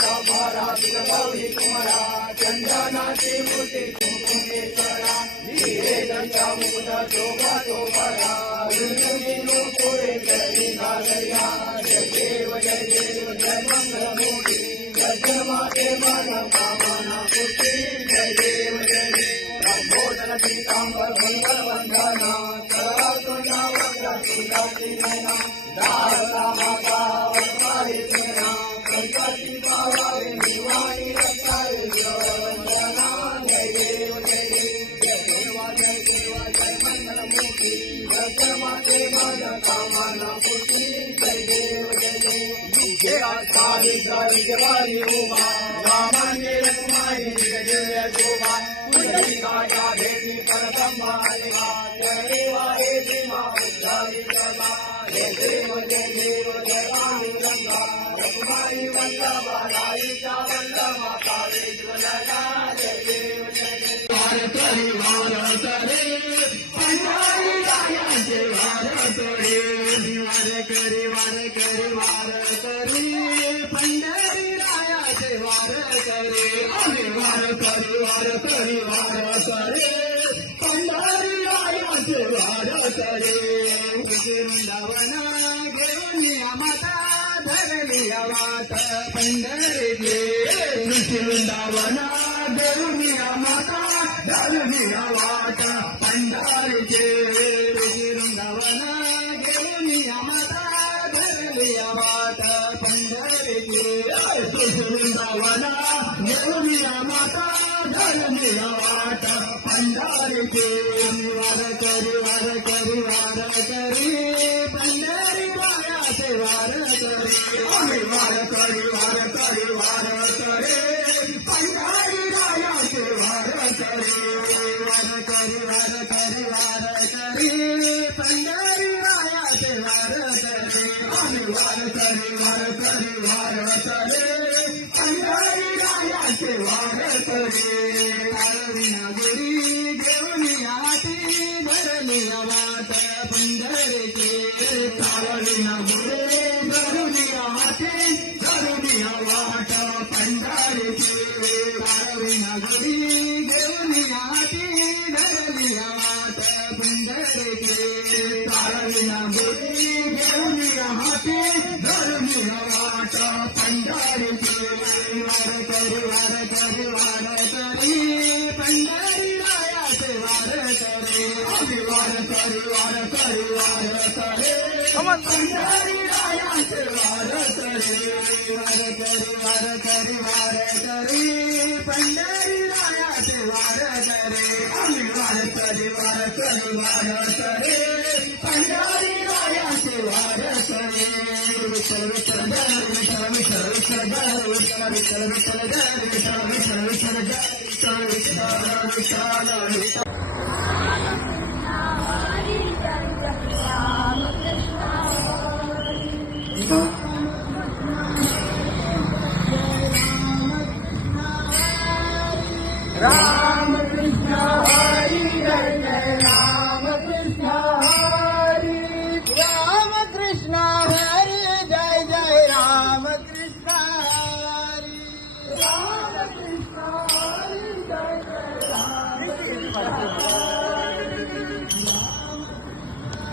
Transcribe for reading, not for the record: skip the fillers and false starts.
साभारा गौरी कुमारा चंदनाची मूर्ती कुंकुमेश्वरा धीरे दंता मुकुट शोभा शोभरा गुरुजीनु पुरे जय नागया जय देव जय मंगलमूर्ती जय माते मन कामना पुत्री जय देव संबोधन पीतांबर मंगल वंदना करा वक्र सुंदरी नयना दारा माता वक्रारी सेना संकटी पावारे निवाणी रक्षारे वंदना जय देव जय मंगल मूर्ति जय माते मन कामना पुत्री जय देव जय सारी उमा रामाने लक्ष्मणी जय शोभा पुंडरीकाया देवी परब्रह्मानिका जय वाहे भीमा उद्धारी कला जय देव जय आनंदा लक्ष्मणी वल्लभा राईचा वल्लभा कावे ज्वलना जय देव भारत रे पंढरी रायाचे भारत रे वार करे पंढरी रायाचे वार करे वार करे पंढरी रायाचे वार करे वृंदावना घेऊन माता धरली वाट पंढरीचे वृंदावना घेऊन माता धरली वाट पंढरीचे वृंदावना घेऊन माता धरली वाट पंढरीचे वृंदावना घेऊन माता धरली वाट पंढरीचे वार करी पंढरी रायाचे वार करे वार करी पंढरी रायाचे वार करे वार करी पंढरी रायाचे वार करे वार करे पंढरी रायाचे वार करे विनागुरी घेऊन आती धरली वाट पंढरीचे विनागुरी धरुली आती धरुली वाट पंढरीचे विनागुरी घेऊन आती धरली वाट पंढरीचे विनागुरी घेऊन आती धरली वाट पंढरीचे वार करी पंढरी रायाचे वार करे वार करे पंढरी रायाचे वार करे वार करे पंढरी रायाचे वार करे वार करे पंढरी रायाचे वार करे विठ्ठल विठ्ठल